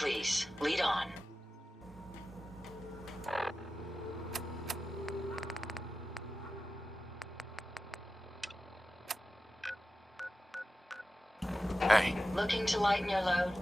Please, lead on. Hey. Looking to lighten your load?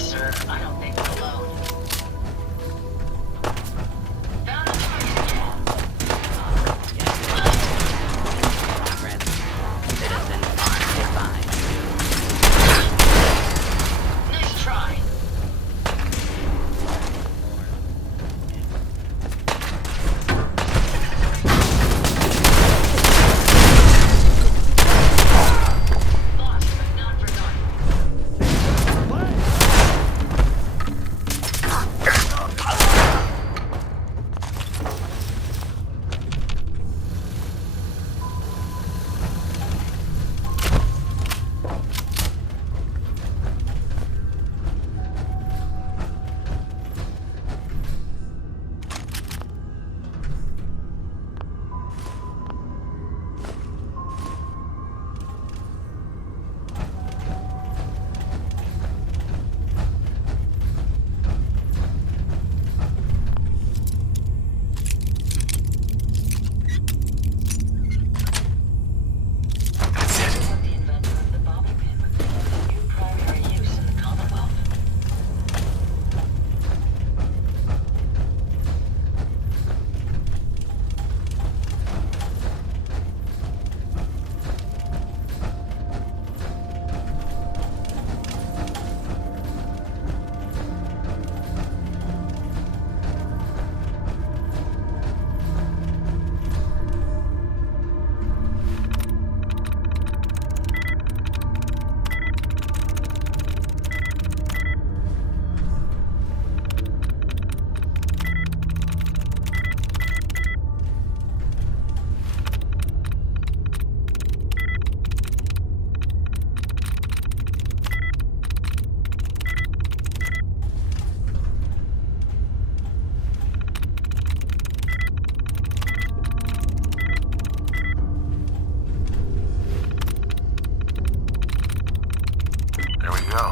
sir. I don't think we're alone. Found a target. Progress. Citizen armed advised. Nice try. Lost, but not forgotten. The inventor of the bobby pin with new primary use in the Commonwealth. There we go.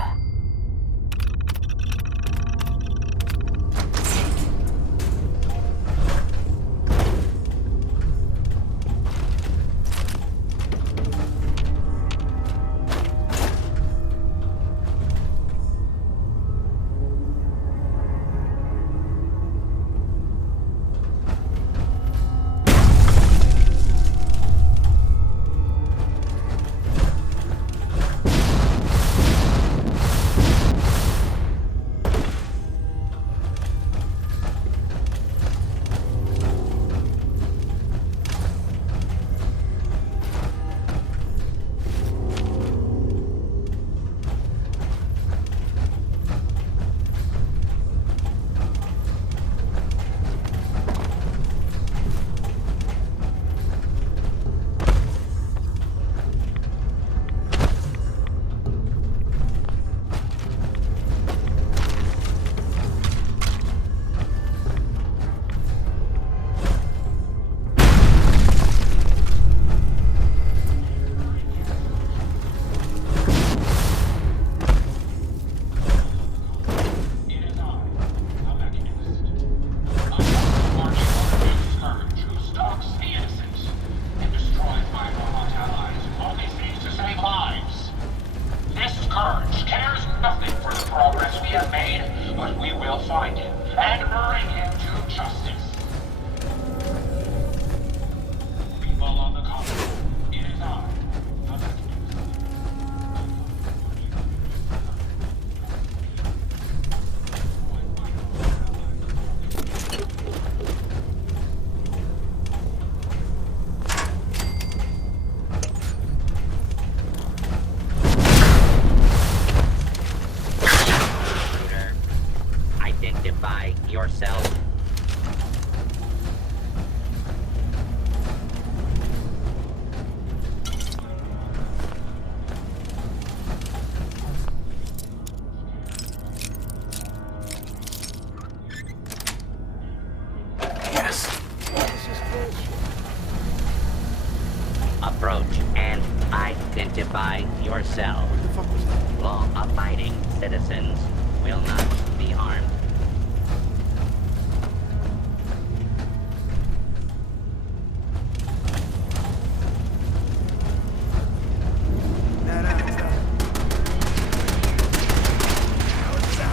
yourself. Yes. Approach and identify yourself. What the fuck was that? Law-abiding citizens will not be harmed. Nah, it's not.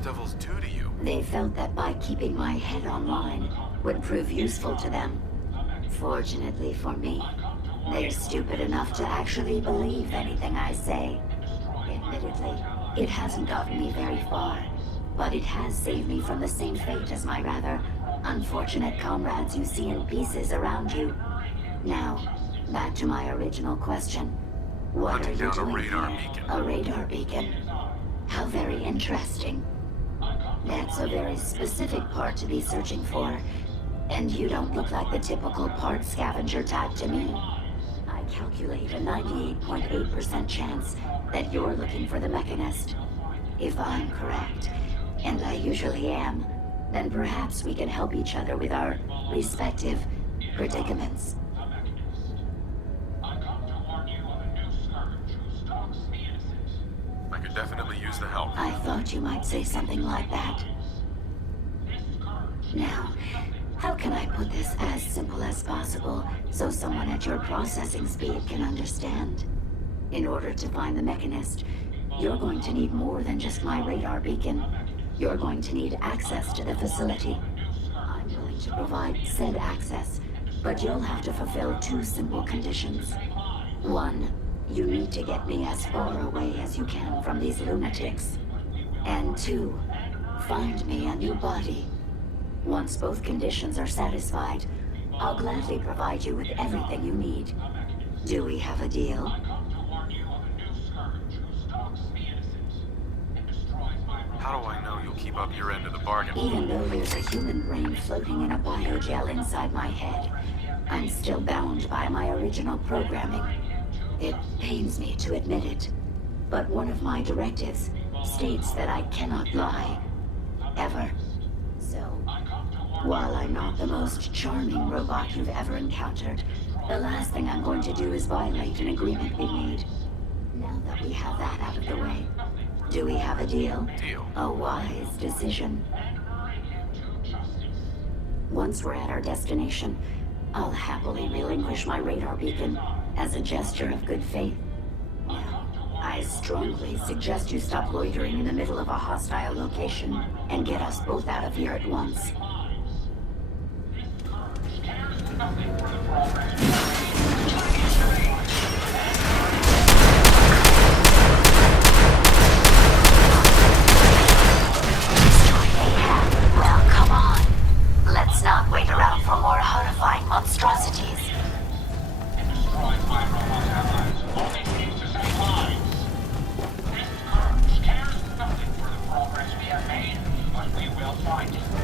those devils do to you? They felt that by keeping my head online would prove useful to them. Fortunately for me, they're stupid enough to actually believe anything I say. Admittedly, it hasn't gotten me very far, but it has saved me from the same fate as my rather unfortunate comrades you see in pieces around you. Now, back to my original question. What are you Hunting down a doing radar here? beacon. A radar beacon? How very interesting. That's a very specific part to be searching for. And you don't look like the typical part scavenger type to me. I calculate a 98.8% chance that you're looking for the Mechanist. If I'm correct, and I usually am, then perhaps we can help each other with our respective predicaments. I could definitely use the help. I thought you might say something like that. Now, how can I put this as simple as possible so someone at your processing speed can understand? In order to find the Mechanist, you're going to need more than just my radar beacon. You're going to need access to the facility. I'm willing to provide said access, but you'll have to fulfill two simple conditions. One, you need to get me as far away as you can from these lunatics. And two, find me a new body. Once both conditions are satisfied, I'll gladly provide you with everything you need. Do we have a deal? How do I know you'll keep up your end of the bargain? Even though there's a human brain floating in a biogel inside my head, I'm still bound by my original programming. It pains me to admit it, but one of my directives states that I cannot lie. Ever. So, while I'm not the most charming robot you've ever encountered, the last thing I'm going to do is violate an agreement we made. Now that we have that out of the way, do we have a deal? Deal. A wise decision. Once we're at our destination, I'll happily relinquish my radar beacon as a gesture of good faith. Now, I strongly suggest you stop loitering in the middle of a hostile location and get us both out of here at once. Well, come on. Let's not wait around for more horrifying monstrosities.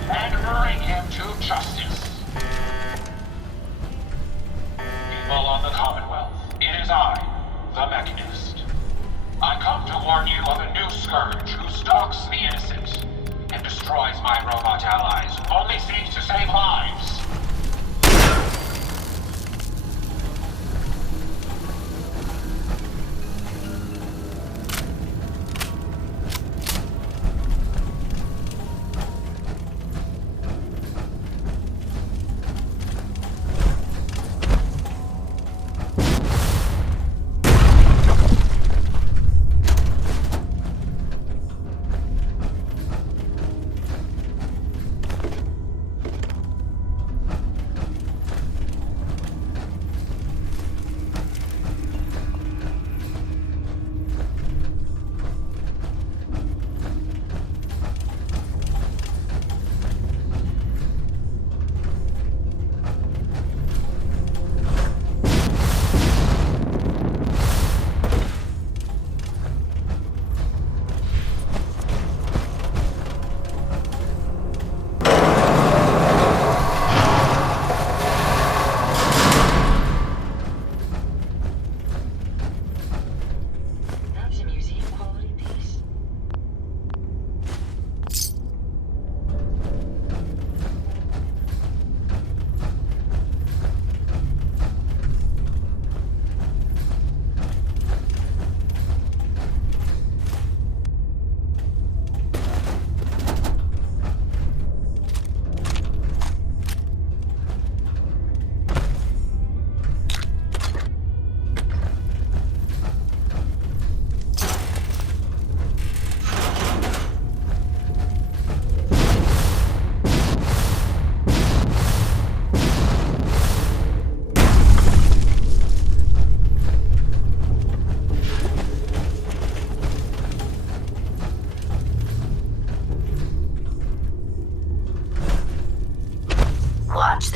And bring him to justice. People of the Commonwealth, it is I, the Mechanist. I come to warn you of a new scourge who stalks the innocent and destroys my robot allies, only seeks to save lives.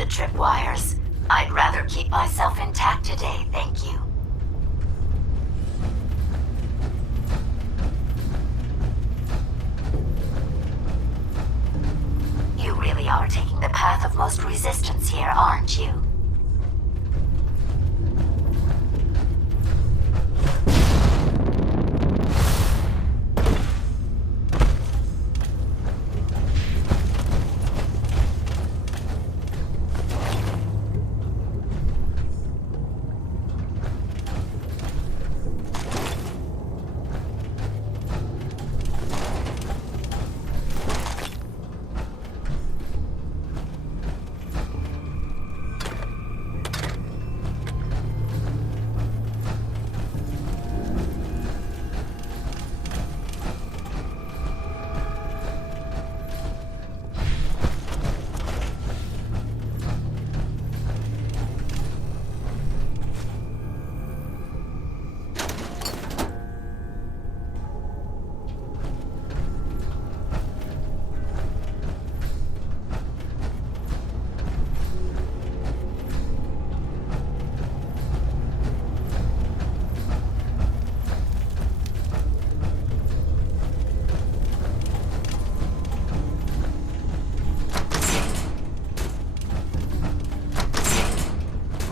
the tripwires. I'd rather keep myself intact today, thank you. You really are taking the path of most resistance here, aren't you?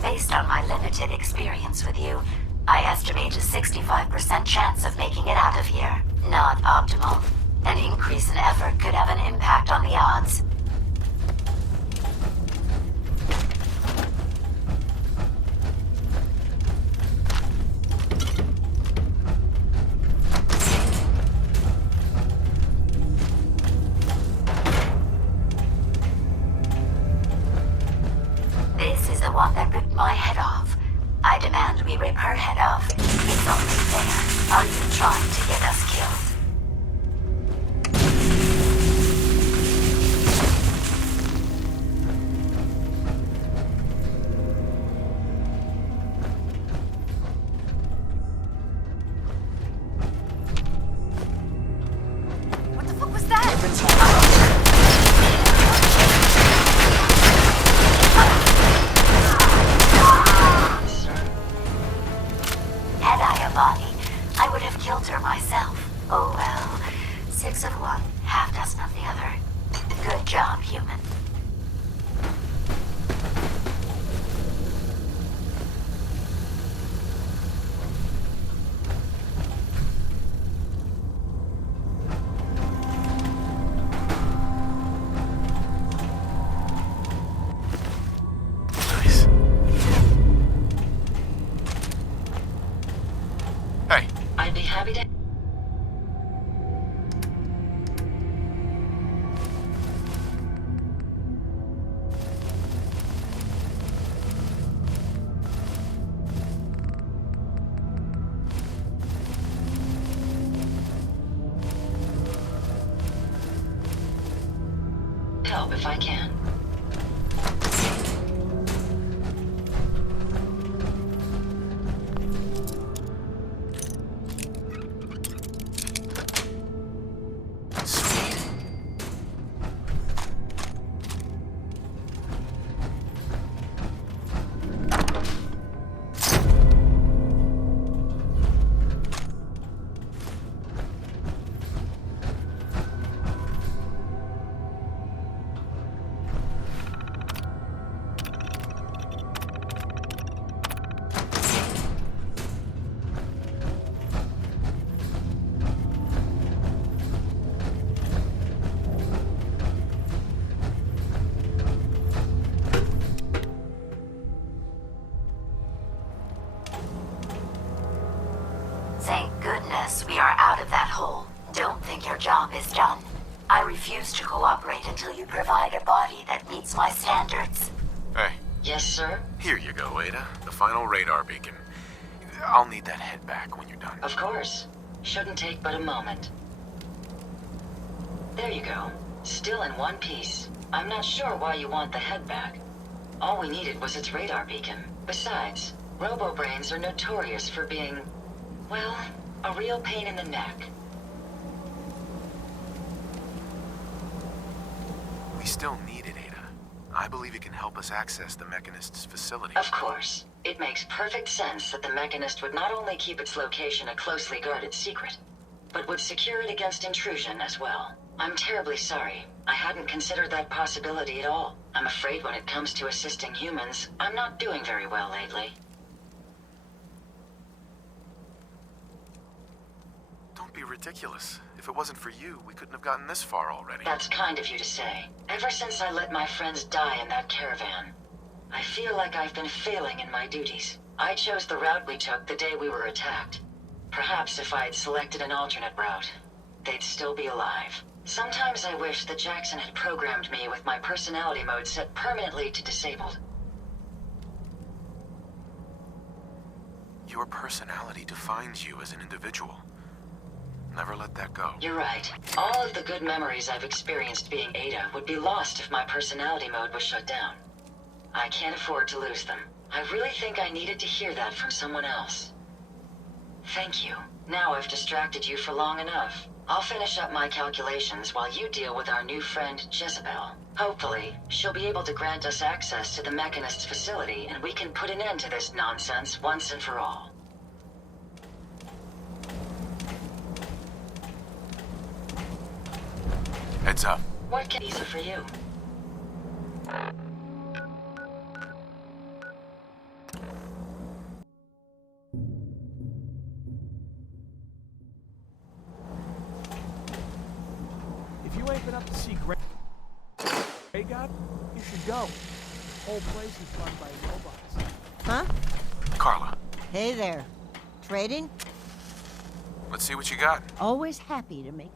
Based on my limited experience with you, I estimate a 65% chance of making it out of here. Not optimal. An increase in effort could have an impact on the odds. This is the one that ripped my head off. I demand we rip her head off. It's only fair. Are you trying to get us killed? What the fuck was that? Had I a body, I would have killed her myself. Oh well. 6 of one, half dozen of the other. Good job, human. Nice. Hey, I'd be happy to. Help if I can. sweet. Thank goodness we are out of that hole. Don't think your job is done. I refuse to cooperate until you provide a body that meets my standards. Hey, Yes, sir? here you go, Ada. The final radar beacon. I'll need that head back when you're done. Of course. Shouldn't take but a moment. There you go. Still in one piece. I'm not sure why you want the head back. All we needed was its radar beacon. Besides, robo-brains are notorious for being, well, a real pain in the neck. We still need it, Ada. I believe it can help us access the Mechanist's facility. Of course. It makes perfect sense that the Mechanist would not only keep its location a closely guarded secret, but would secure it against intrusion as well. I'm terribly sorry. I hadn't considered that possibility at all. I'm afraid when it comes to assisting humans, I'm not doing very well lately. Don't be ridiculous. If it wasn't for you, we couldn't have gotten this far already. That's kind of you to say. Ever since I let my friends die in that caravan, I feel like I've been failing in my duties. I chose the route we took the day we were attacked. Perhaps if I had selected an alternate route, they'd still be alive. Sometimes I wish that Jackson had programmed me with my personality mode set permanently to disabled. Your personality defines you as an individual. Never let that go. You're right. All of the good memories I've experienced being Ada would be lost if my personality mode was shut down. I can't afford to lose them. I really think I needed to hear that from someone else. Thank you. Now I've distracted you for long enough. I'll finish up my calculations while you deal with our new friend, Jezebel. Hopefully, she'll be able to grant us access to the Mechanist's facility and we can put an end to this nonsense once and for all. Heads up. What can easier for you? If you ain't been up to see Grey God, you should go. Whole place is run by robots. Huh? Carla, Hey there. Trading? let's see what you got. Always happy to make...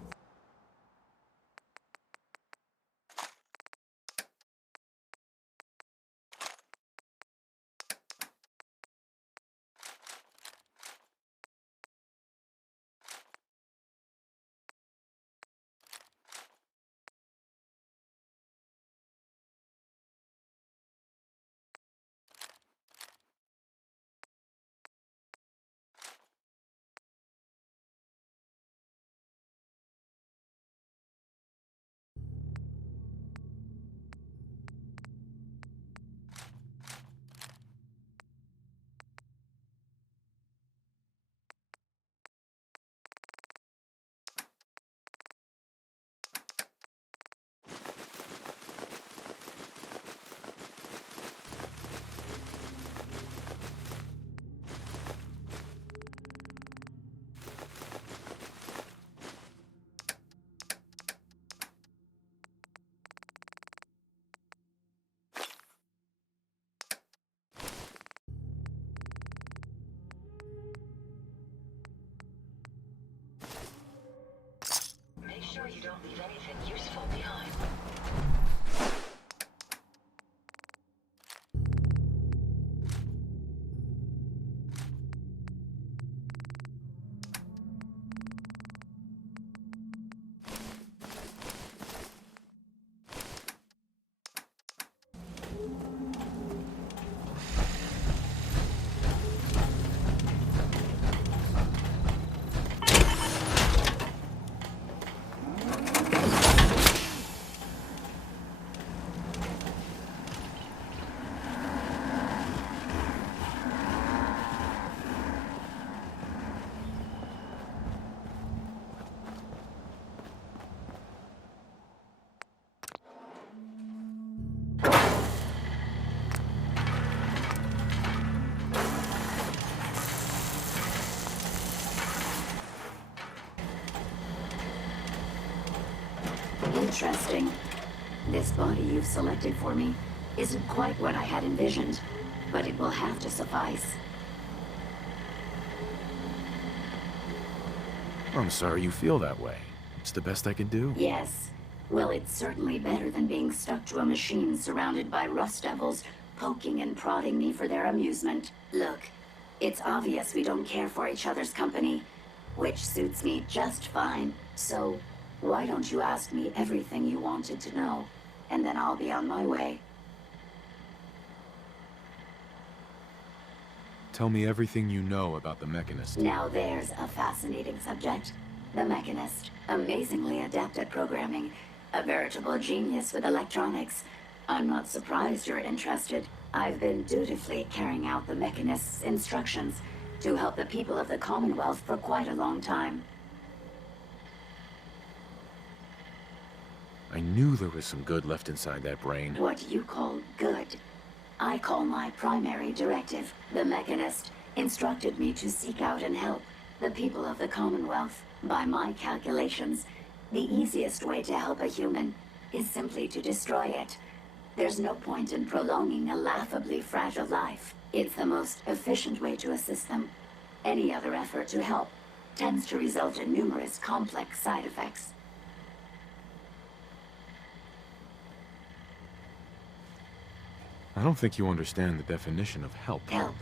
Make sure you don't leave anything useful behind. Interesting. This body you've selected for me isn't quite what I had envisioned, but it will have to suffice. I'm sorry you feel that way. It's the best I can do. Yes. Well, it's certainly better than being stuck to a machine surrounded by rust devils poking and prodding me for their amusement. Look, it's obvious we don't care for each other's company, which suits me just fine. So, why don't you ask me everything you wanted to know, and then I'll be on my way. Tell me everything you know about the Mechanist. Now there's a fascinating subject. The Mechanist, amazingly adept at programming, a veritable genius with electronics, I'm not surprised you're interested. I've been dutifully carrying out the Mechanist's instructions to help the people of the Commonwealth for quite a long time. I knew there was some good left inside that brain. What you call good, I call my primary directive. The Mechanist instructed me to seek out and help the people of the Commonwealth. By my calculations, the easiest way to help a human is simply to destroy it. There's no point in prolonging a laughably fragile life. It's the most efficient way to assist them. Any other effort to help tends to result in numerous complex side effects. I don't think you understand the definition of help. Help.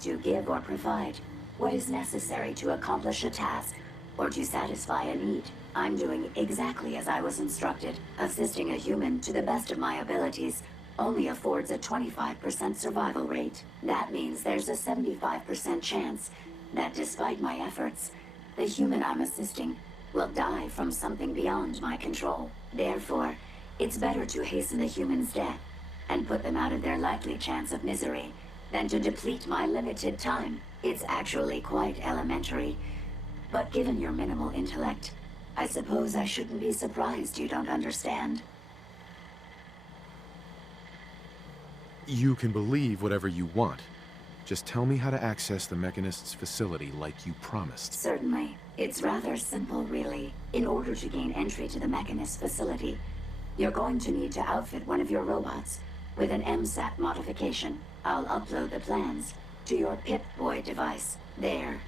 To give or provide what is necessary to accomplish a task or to satisfy a need. I'm doing exactly as I was instructed. Assisting a human to the best of my abilities only affords a 25% survival rate. That means there's a 75% chance that despite my efforts, the human I'm assisting will die from something beyond my control. Therefore, it's better to hasten the human's death and put them out of their likely chance of misery than to deplete my limited time. It's actually quite elementary, but given your minimal intellect, I suppose I shouldn't be surprised you don't understand. You can believe whatever you want. Just tell me how to access the Mechanist's facility like you promised. Certainly. It's rather simple, really. In order to gain entry to the Mechanist facility, you're going to need to outfit one of your robots with an MSAT modification. I'll upload the plans to your Pip-Boy device. There.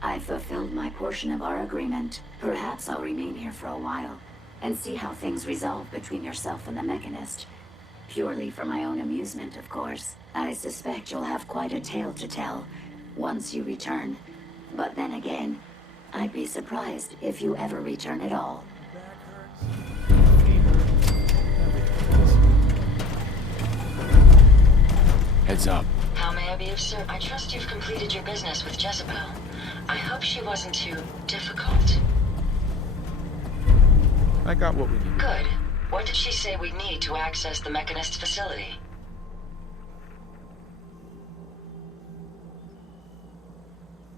I've fulfilled my portion of our agreement. Perhaps I'll remain here for a while and see how things resolve between yourself and the Mechanist. Purely for my own amusement, of course. I suspect you'll have quite a tale to tell once you return. But then again, I'd be surprised if you ever return at all. Heads up. How may I be of service? I trust you've completed your business with Jezebel. I hope she wasn't too difficult. I got what we needed. Good. What did she say we need to access the Mechanist facility?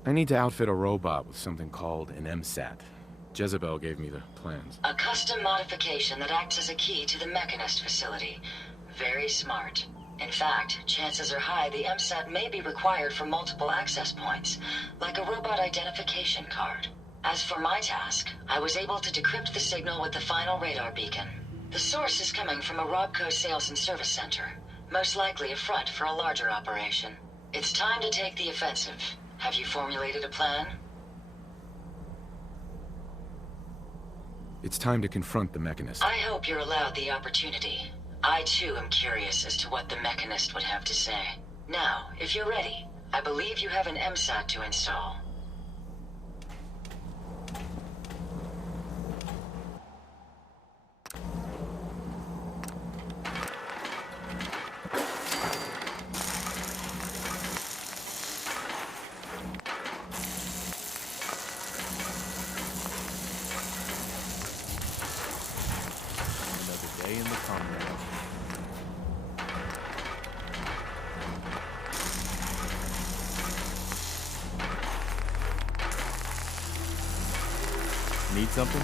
I need to outfit a robot with something called an MSAT. Jezebel gave me the plans. A custom modification that acts as a key to the Mechanist facility. Very smart. In fact, chances are high the MSAT may be required for multiple access points, like a robot identification card. As for my task, I was able to decrypt the signal with the final radar beacon. The source is coming from a Robco sales and service center, most likely a front for a larger operation. It's time to take the offensive. Have you formulated a plan? It's time to confront the Mechanist. I hope you're allowed the opportunity. I too am curious as to what the Mechanist would have to say. Now, if you're ready, I believe you have an MSAT to install. Another day in the Commonwealth. Need something?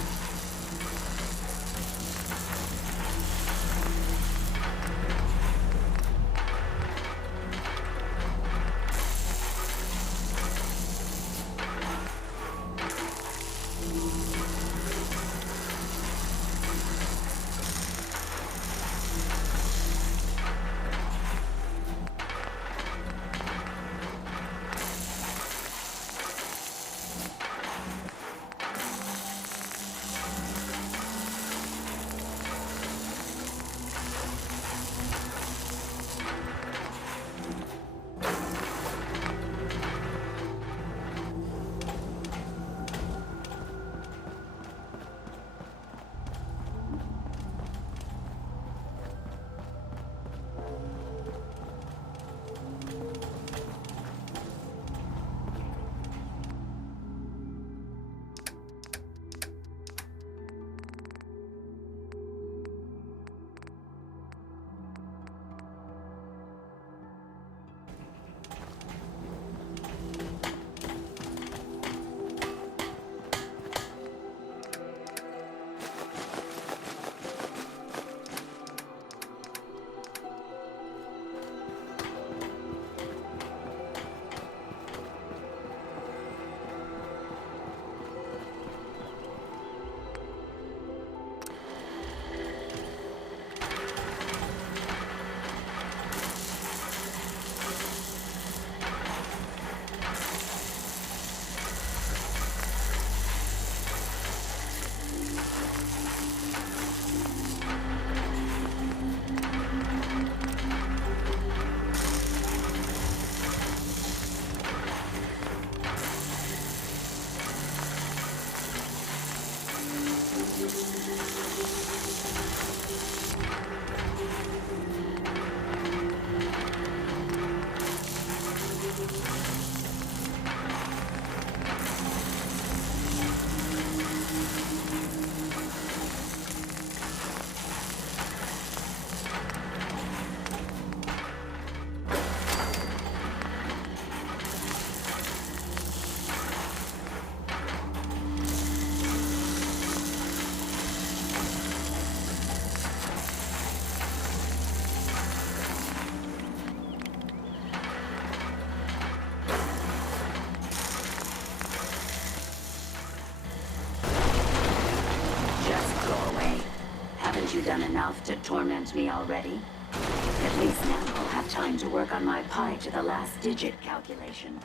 you done enough to torment me already? At least now I'll have time to work on my pi to the last digit calculation.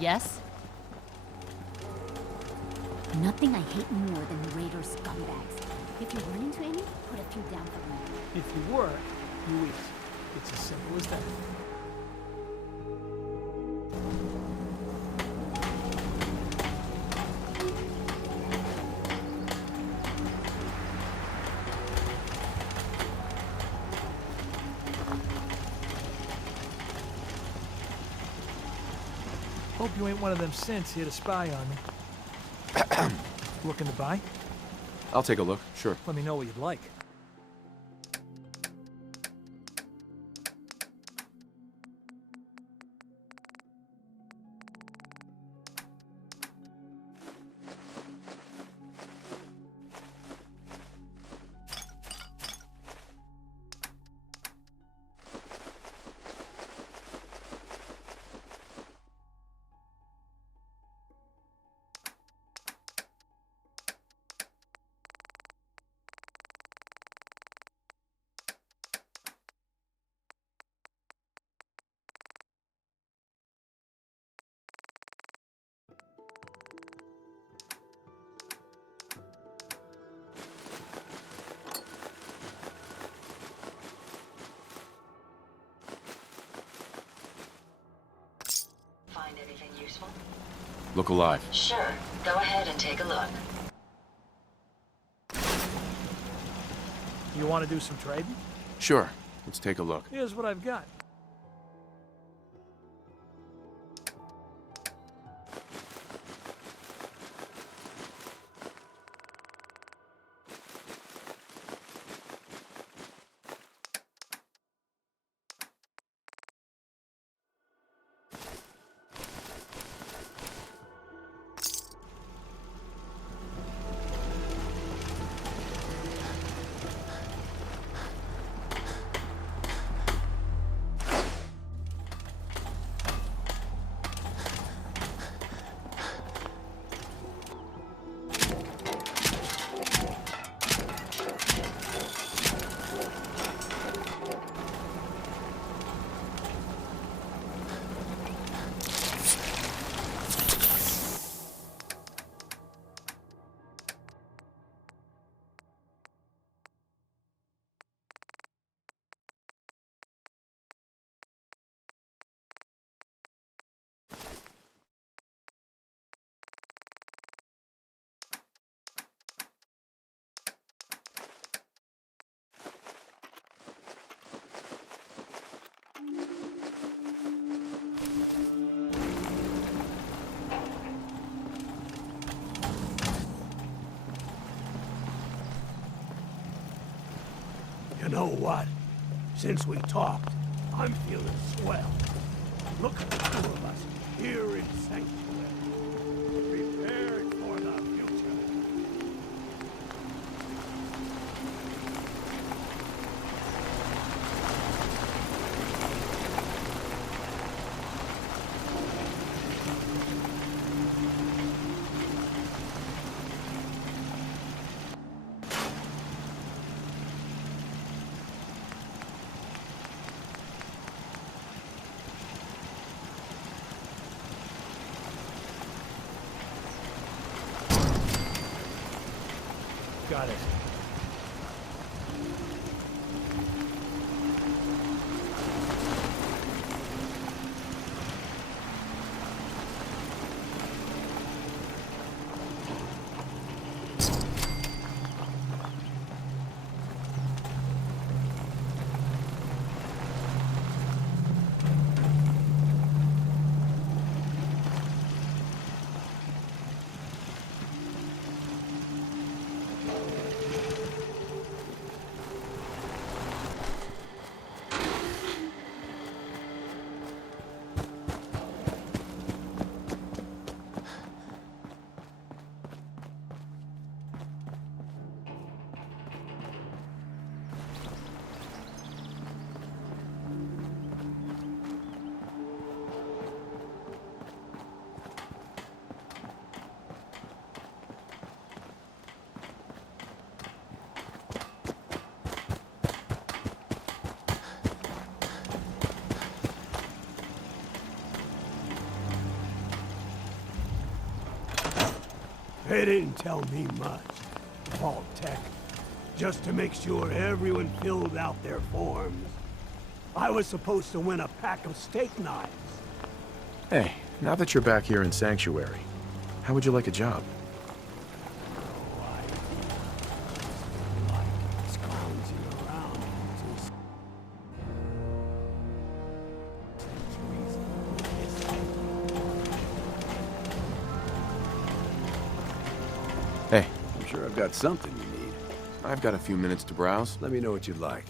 Yes? Nothing I hate more than Raider scumbags. If you run into any, put a few down for me. If you work, you eat. It's as simple as that. Hope you ain't one of them synths here to spy on me. Looking to buy? I'll take a look, sure. Let me know what you'd like. Find anything useful? Look alive. Sure. Go ahead and take a look. You want to do some trading? Sure, let's take a look. Here's what I've got. You know what? Since we talked, I'm feeling swell. Look at the two of us here in Sanctuary, prepared for the future. Got it. They didn't tell me much. Vault Tech. Just to make sure everyone filled out their forms. I was supposed to win a pack of steak knives. Hey, now that you're back here in Sanctuary, how would you like a job? Hey. I'm sure I've got something you need. I've got a few minutes to browse. Let me know what you'd like.